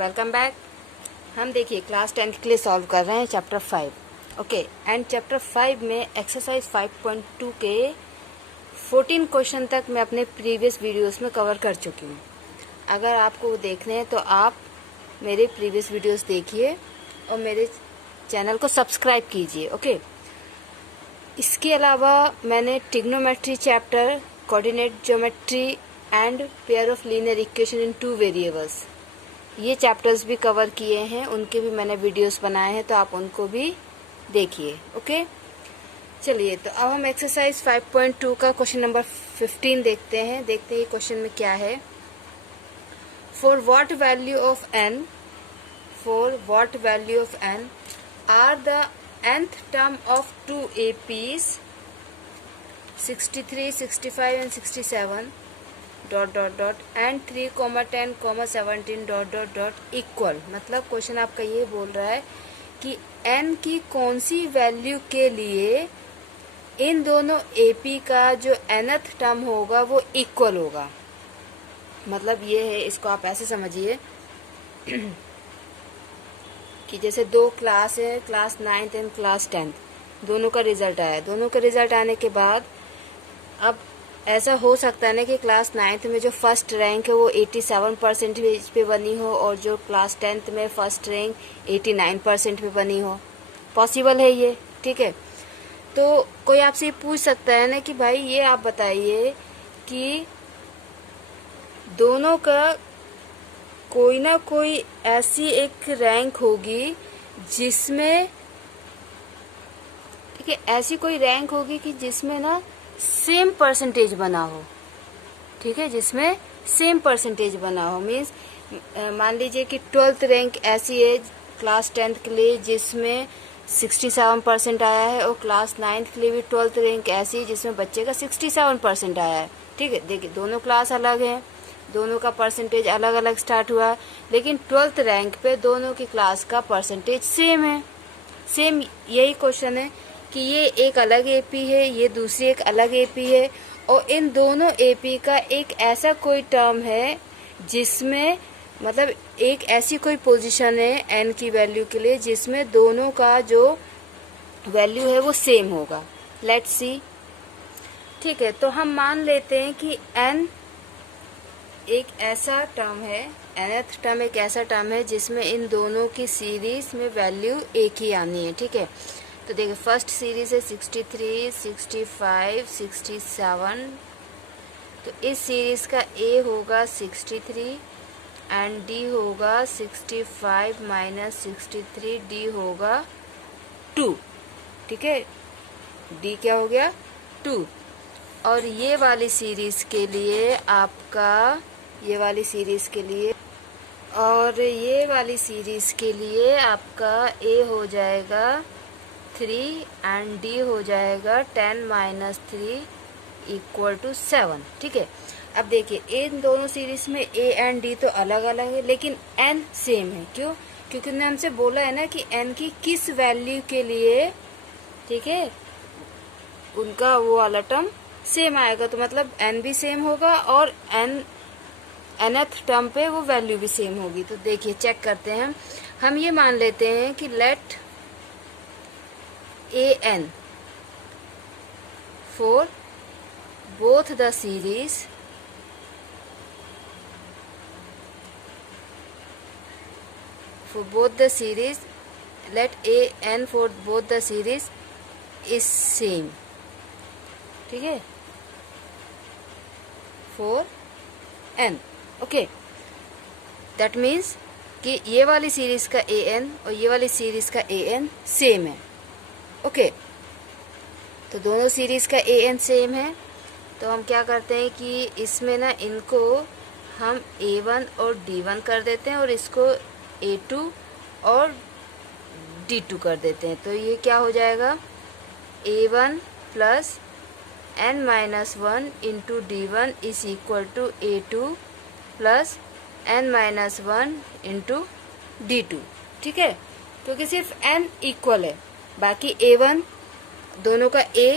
Welcome back. हम देखिए class 10 के लिए सॉल्व कर रहे हैं चैप्टर 5। ओके, एंड चैप्टर 5 में एक्सरसाइज 5.2 के 14 क्वेश्चन तक मैं अपने प्रीवियस वीडियोस में कवर कर चुकी हूँ। अगर आपको वो देखने हैं तो आप मेरे प्रीवियस वीडियोस देखिए और मेरे चैनल को सब्सक्राइब कीजिए। ओके, इसके अलावा मैंने trigonometry chapter, coordinate geometry and pair of linear equation in 2 variables, ये चैप्टर्स भी कवर किए हैं, उनके भी मैंने वीडियोस बनाए हैं, तो आप उनको भी देखिए। ओके, चलिए तो अब हम एक्सरसाइज 5.2 का क्वेश्चन नंबर 15 देखते हैं क्वेश्चन में क्या है। For what value of n are the nth term of 2 APs 63, 65 and 67 ... and 3, 10, 17 ... equal. मतलब क्वेश्चन आपका ये बोल रहा है कि n की कौन सी वैल्यू के लिए इन दोनों AP का जो nth टर्म होगा वो इक्वल होगा। मतलब ये है, इसको आप ऐसे समझिए कि जैसे दो क्लास है, class 9th and class 10th, दोनों का रिजल्ट आया। दोनों का रिजल्ट आने के बाद अब ऐसा हो सकता है ना कि क्लास 9th में जो फर्स्ट रैंक है वो 87% पे बनी हो और जो क्लास 10th में फर्स्ट रैंक 89% पे बनी हो। पॉसिबल है ये, ठीक है। तो कोई आपसे ये पूछ सकता है ना कि भाई ये आप बताइए कि दोनों का कोई ना कोई ऐसी एक रैंक होगी जिसमें, ठीक है, ऐसी कोई रैंक होगी कि जिसमें ना सेम परसेंटेज बना हो, ठीक है, जिसमें सेम परसेंटेज बना हो। मीन्स मान लीजिए कि 12th रैंक ऐसी है क्लास 10th के लिए जिसमें 67% आया है और क्लास 9th के लिए भी 12th रैंक ऐसी है जिसमें बच्चे का 67% आया है। ठीक है, देखिए दोनों क्लास अलग हैं, दोनों का परसेंटेज अलग अलग स्टार्ट हुआ, लेकिन 12th रैंक पे दोनों की क्लास का परसेंटेज सेम है। सेम यही क्वेश्चन है कि ये एक अलग AP है, ये दूसरी एक अलग AP है, और इन दोनों AP का एक ऐसा कोई टर्म है जिसमें, मतलब एक ऐसी कोई पोजीशन है n की वैल्यू के लिए जिसमें दोनों का जो वैल्यू है वो सेम होगा। लेट्स सी, ठीक है। तो हम मान लेते हैं कि n एक ऐसा टर्म है, nth टर्म एक ऐसा टर्म है जिसमें इन दोनों की सीरीज में वैल्यू एक ही आनी है। ठीक है, तो देखिए फर्स्ट सीरीज है 63, 65, 67। तो इस सीरीज का A होगा 63 एंड D होगा 65 माइनस 63, D होगा 2। ठीक है, D क्या हो गया 2। और ये वाली सीरीज के लिए आपका, ये वाली सीरीज के लिए आपका A हो जाएगा 3 एंड D हो जाएगा 10 माइनस 3 इक्वल टू 7। ठीक है, अब देखिए इन दोनों सीरीज में A एंड D तो अलग अलग है लेकिन n सेम है। क्यों? क्योंकि उन्होंने हमसे बोला है ना कि n की किस वैल्यू के लिए, ठीक है, उनका वो वाला टर्म सेम आएगा। तो मतलब n भी सेम होगा और nth टर्म पे वो वैल्यू भी सेम होगी। तो देखिए चेक करते हैं, हम ये मान लेते हैं कि late an for both the series let an for both the series is same। ठीक है, for n। Okay, that means कि ये वाली सीरीज का an और ये वाली सीरीज का an सेम है। ओके, तो दोनों सीरीज का an सेम है। तो हम क्या करते हैं कि इसमें ना इनको हम A1 और D1 कर देते हैं और इसको A2 और D2 कर देते हैं। तो ये क्या हो जाएगा, A1 plus n minus 1 into D1 is equal to A2 plus n minus 1 into D2। ठीक है, क्योंकि सिर्फ n इक्वल है, बाकी A1 दोनों का A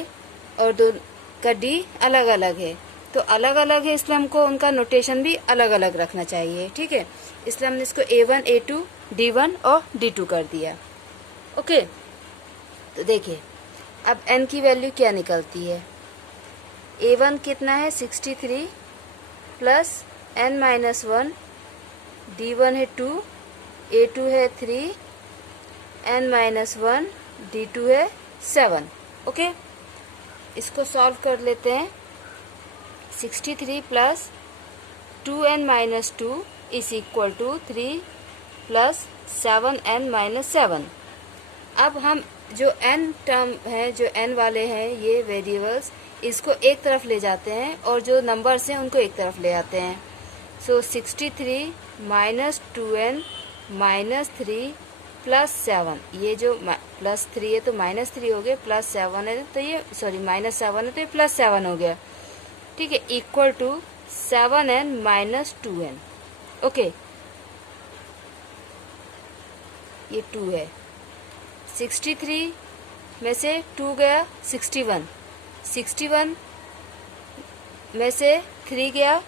और दोनों का D अलग अलग है। तो अलग अलग है, इसलिए हमको उनका नोटेशन भी अलग अलग रखना चाहिए, ठीक है। इसलिए हमने इसको A1 A2 D1 और D2 कर दिया। ओके, तो देखिए अब n की वैल्यू क्या निकलती है। A1 कितना है 63 प्लस n माइनस 1, D1 है 2, A2 है 3, n माइनस 1, D2 है 7। ओके, इसको सॉल्व कर लेते हैं। 63 plus 2n minus 2 is equal to 3 plus 7n minus 7। अब हम जो n टर्म है, जो n वाले हैं ये वेरिएबल्स, इसको एक तरफ ले जाते हैं और जो नंबर्स हैं उनको एक तरफ ले आते हैं। सो 63 माइनस 2n माइनस 3 प्लस 7, ये जो प्लस 3 है तो माइनस 3 हो गया, प्लस 7 है तो ये सॉरी माइनस 7 है तो ये प्लस 7 हो गया, ठीक है, equal to 7n minus 2n। Okay, ये 2 है। 63 में से 2 गया 61, 61 में से 3 गया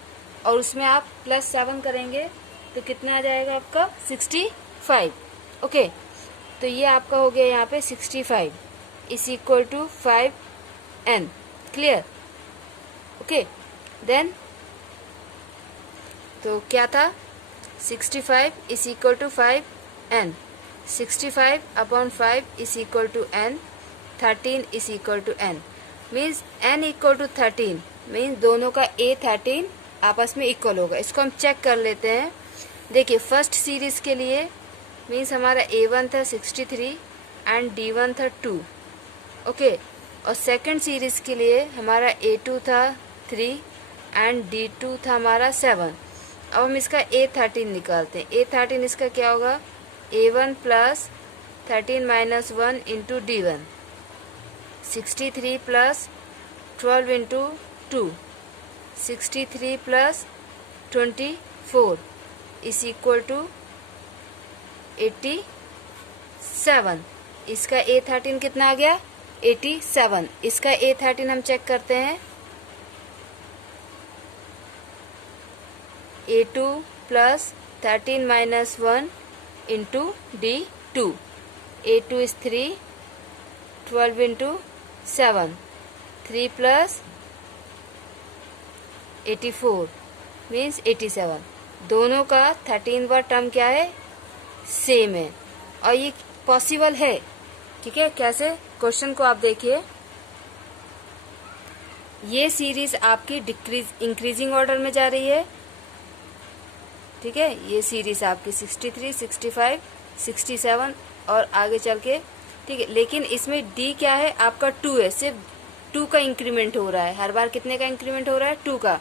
और उसमें आप प्लस 7 करेंगे तो कितना आ जाएगा आपका 65। ओके, तो ये आपका हो गया यहाँ पे 65 is equal to 5n। Clear? Okay, then तो क्या था 65 is equal to 5n, 65 upon 5 is equal to n, 13 is equal to n, means n equal to 13, means दोनों का A13 आपस में इक्वल होगा। इसको हम चेक कर लेते हैं। देखिए फर्स्ट सीरीज के लिए मीन्स हमारा A1 था 63 एंड D1 था 2। ओके, और सेकंड सीरीज के लिए हमारा A2 था 3 एंड D2 था हमारा 7। अब हम इसका A13 निकालते हैं। A13 इसका क्या होगा A1 plus 13 minus 1 into D1, 63 plus 12 into 2, 63 plus 24 is equal to 87। इसका A13 कितना आ गया 87। इसका A13 हम चेक करते हैं। A2 plus 13 minus 1 into D2, A2 is 3, 12 into 7, 3 plus 84 means 87। दोनों का 13वां टर्म क्या है सेम है और ये पॉसिबल है, ठीक है। कैसे, क्वेश्चन को आप देखिए, ये सीरीज आपकी इंक्रीजिंग ऑर्डर में जा रही है, ठीक है। ये सीरीज आपकी 63, 65, 67 और आगे चल के, ठीक है। लेकिन इसमें डी क्या है आपका 2 है, सिर्फ 2 का इंक्रीमेंट हो रहा है। हर बार कितने का इंक्रीमेंट हो रहा है 2 का।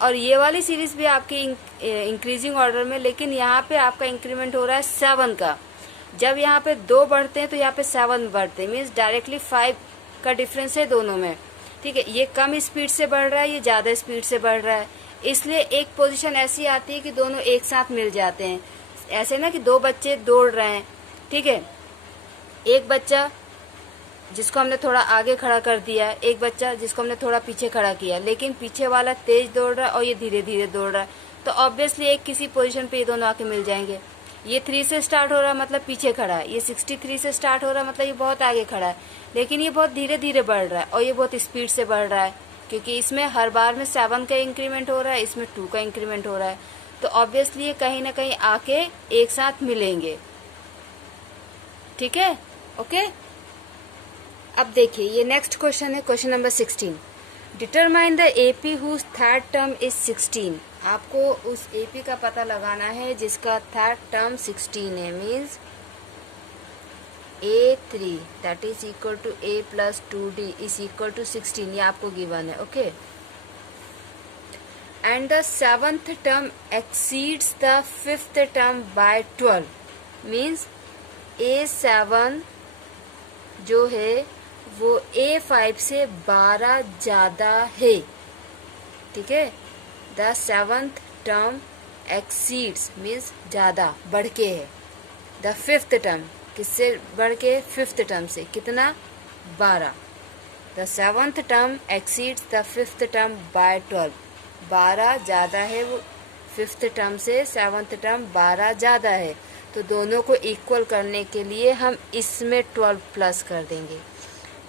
और ये वाली सीरीज भी आपकी इंक्रीजिंग ऑर्डर में, लेकिन यहाँ पे आपका इंक्रीमेंट हो रहा है 7 का। जब यहाँ पे 2 बढ़ते हैं तो यहाँ पे 7 बढ़ते हैं, मीन्स डायरेक्टली 5 का डिफरेंस है दोनों में, ठीक है। ये कम स्पीड से बढ़ रहा है, ये ज़्यादा स्पीड से बढ़ रहा है, इसलिए एक पोजीशन ऐसी आती है कि दोनों एक साथ मिल जाते हैं। ऐसे ना कि 2 बच्चे दौड़ रहे हैं, ठीक है, एक बच्चा जिसको हमने थोड़ा आगे खड़ा कर दिया, एक बच्चा जिसको हमने थोड़ा पीछे खड़ा किया, लेकिन पीछे वाला तेज दौड़ रहा है और ये धीरे धीरे दौड़ रहा है, तो ऑब्वियसली एक किसी पोजीशन पे ये दोनों आके मिल जाएंगे। ये 3 से स्टार्ट हो रहा है मतलब पीछे खड़ा है, ये 63 से स्टार्ट हो रहा है मतलब ये बहुत आगे खड़ा है, लेकिन ये बहुत धीरे धीरे बढ़ रहा है और ये बहुत स्पीड से बढ़ रहा है, क्योंकि इसमें हर बार में 7 का इंक्रीमेंट हो रहा है, इसमें 2 का इंक्रीमेंट हो रहा है, तो ऑब्वियसली ये कहीं ना कहीं आके एक साथ मिलेंगे, ठीक है। ओके, अब देखिए ये नेक्स्ट क्वेश्चन है, question number 16। Determine the AP whose third term is 16। आपको उस एपी का पता लगाना है जिसका थर्ड टर्म 16 है, means A3 that is equal to A plus 2D is equal to 16, ये आपको गिवन है। Okay, and the 7th term exceeds the 5th term by 12, means A7 जो है वो A5 से 12 ज़्यादा है, ठीक है। The 7th term exceeds means ज़्यादा बढ़ के है, द 5th टर्म किससे बढ़ के 5th टर्म से कितना 12, the 7th term exceeds the 5th term by 12। 12 ज़्यादा है वो 5th टर्म से, 7th टर्म 12 ज़्यादा है, तो दोनों को इक्वल करने के लिए हम इसमें 12 प्लस कर देंगे।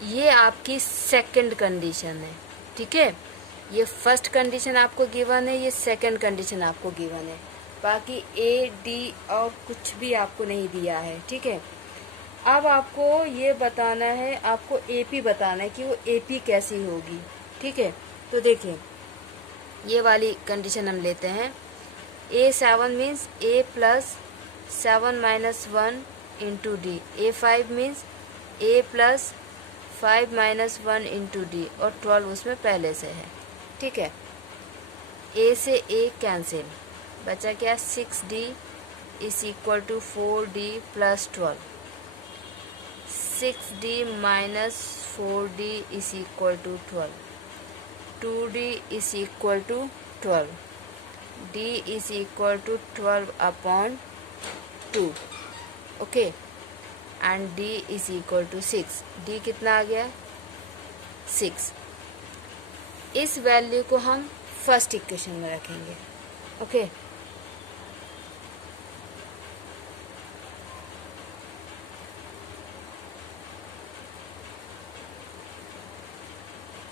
ये आपकी सेकंड कंडीशन है, ठीक है। ये फर्स्ट कंडीशन आपको गिवन है, ये सेकंड कंडीशन आपको गिवन है, बाकी ए डी और कुछ भी आपको नहीं दिया है, ठीक है। अब आपको ये बताना है, आपको एपी बताना है कि वो एपी कैसी होगी, ठीक है। तो देखिए ये वाली कंडीशन हम लेते हैं। A7 means A plus 7 minus 1 into D. A5 means A plus 5 minus 1 into D, और 12 उसमें पहले से है, ठीक है। A से A कैंसिल, बचा क्या 6D is equal to 4D plus 12। 6D minus 4D is equal to 12। 2D is equal to 12। D is equal to 12 upon 2, okay, and D is equal to 6। D कितना आ गया 6। इस value को हम first equation में रखेंगे, okay.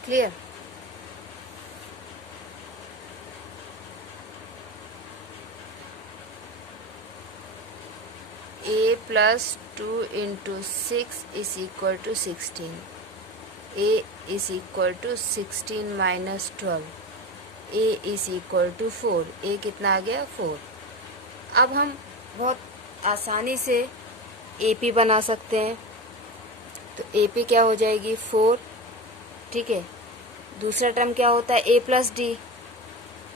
Clear? A plus 2 into 6 is equal to 16। A is equal to 16 minus 12। A is equal to 4। A कितना आ गया 4। अब हम बहुत आसानी से AP बना सकते हैं। तो AP क्या हो जाएगी 4, ठीक है। दूसरा टर्म क्या होता है A प्लस डी।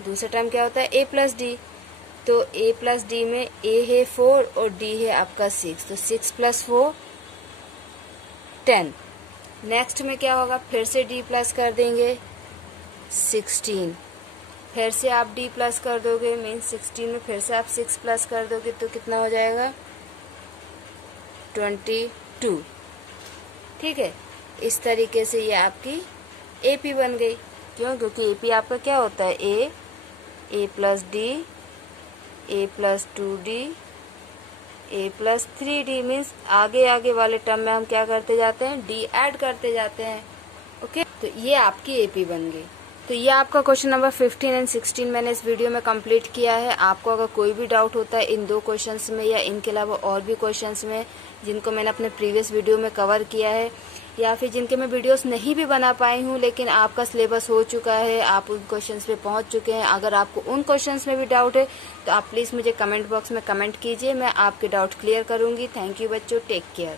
दूसरा टर्म क्या होता है A प्लस डी। तो A प्लस डी में A है 4 और D है आपका 6, तो 6 प्लस 4 10। नेक्स्ट में क्या होगा, फिर से D प्लस कर देंगे 16, फिर से आप D प्लस कर दोगे, मीन्स 16 में फिर से आप 6 प्लस कर दोगे, तो कितना हो जाएगा 22, ठीक है। इस तरीके से ये आपकी AP बन गई। क्यों? क्योंकि AP आपका क्या होता है A plus D, A plus 2D, A plus 3D, means आगे आगे वाले टर्म में हम क्या करते जाते हैं D ऐड करते जाते हैं, ओके। तो ये आपकी AP बन गई। तो ये आपका क्वेश्चन नंबर 15 एंड 16 मैंने इस वीडियो में कंप्लीट किया है। आपको अगर कोई भी डाउट होता है इन 2 क्वेश्चंस में या इनके अलावा और भी क्वेश्चंस में जिनको मैंने अपने प्रीवियस वीडियो में कवर किया है, या फिर जिनके मैं वीडियोस नहीं भी बना पाई हूँ लेकिन आपका सिलेबस हो चुका है, आप उन क्वेश्चंस पे पहुँच चुके हैं, अगर आपको उन क्वेश्चंस में भी डाउट है तो आप प्लीज़ मुझे कमेंट बॉक्स में कमेंट कीजिए, मैं आपके डाउट क्लियर करूँगी। थैंक यू बच्चों, टेक केयर।